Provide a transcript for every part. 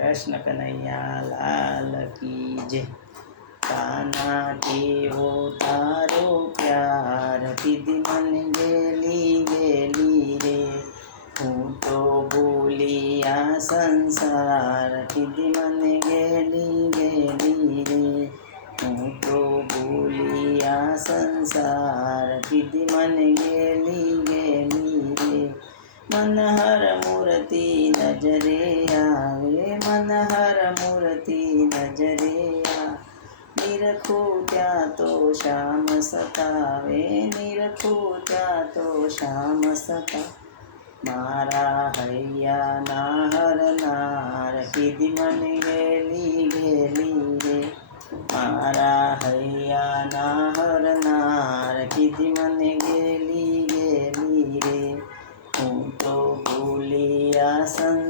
कृष्ण कन्हैया, लाल की जय। काना देवो तारो प्यार दीदी मन गेली गेली रे। हूँ तो बोलिया संसार दीदी मन गेली गेली रे। हूँ तो बोलिया संसार दीदी मन गेली गे મનહર મૂર્તિ નજરે આવે મનહર મૂર્તિ નજરે આ નિરખું ત્યાં તો શ્યામ સતાવે નિરખું ત્યાં તો શ્યામ સતા મારા હૈયાના હરનાર કીધી મને ગેલી ગેલી રે મારા હૈયાના હરનાર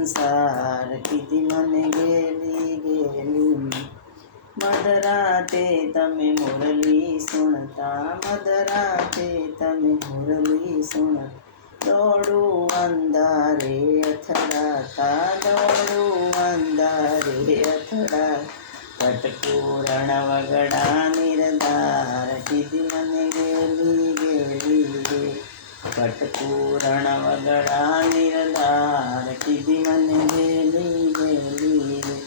આ સંસાર કીધી મને ગેલી ગેલી મધરાતે તમે મુરલી સુણતા મધરાતે તમે મુરલી સુણતા દોડું અંધારે અથડાતા દોડું અંધારે અથડા ભટકું રણ વગડા નિરધાર કીધી મને ગેલી ગેલી રે ભટકું રણ વગડા નિરધાર કીધી મને ગેલી રે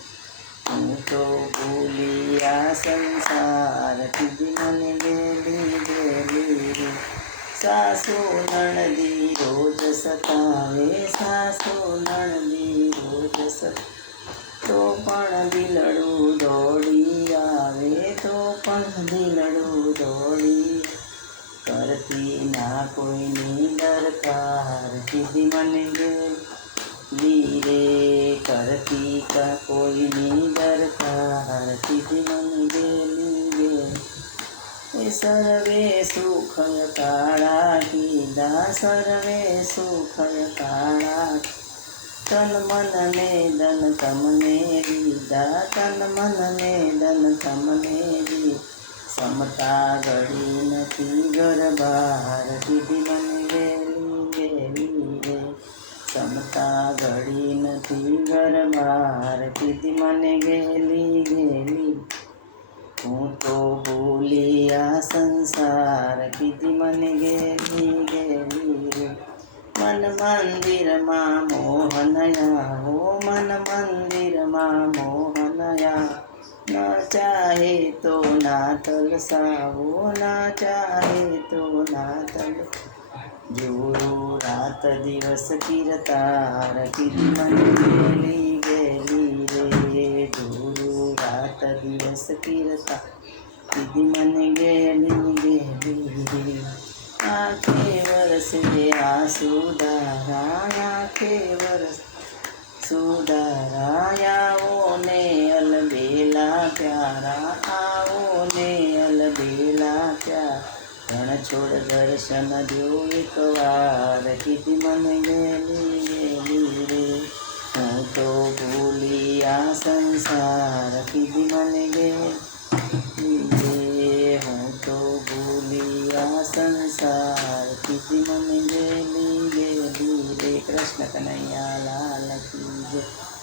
હું તો ભૂલી આ સંસાર કીધી મને ગેલી રે સાસુ નણદી રોજ સતાવે સાસુ નણદી રોજ સત તો પણ દિલડું દોડી આવે તો પણ દિલડું ना, कोई नहीं का हर मन गे वीरे करती का कोई नहीं का हर किसी मन गेली सर्वे सुख काड़ा की दा सर्वे सुख काड़ा तन मन नेदन तमने दीदा तन मन नेदन तमने दी समता गड़ी ಶ್ರೀಗರ ಭಾರತಿ ಮನಗೆ ಸಮತಾ ಗಡಿನ ಶ್ರೀಗರ ಭಾರತಿ ಮನಗೆ हूँ तो बोलिया संसार किति मन गेली गेली रे मन मंदिर माँ मोहनया हो मन मंदिर माँ मोहनया न चाहे तो મન મંદિરમાં મોહનયા ન ચાહે તો ના તલસાવો ના ચાહે તો ના તલ જોરું રાત દિવસ કીર્તાર કીધી મને ગેલી ગેલી રે જોરું રાત દિવસ કીર્તા કીધી મને ગેલી ગેલી રે આંખે વરસે આંસુ ધારા આંખે વરસ સુધારા प्यारा आओ ने अलबेला प्यारण छोड़ दर्शन दियो एक बार। कीधी मन गेली गेली रे? हूँ तो भूली आ संसार। कीधी मन गे हूँ तो भूली आ संसार। किसी मन गली गे तो तो रे? कृष्ण कन्हैया लाल की जय।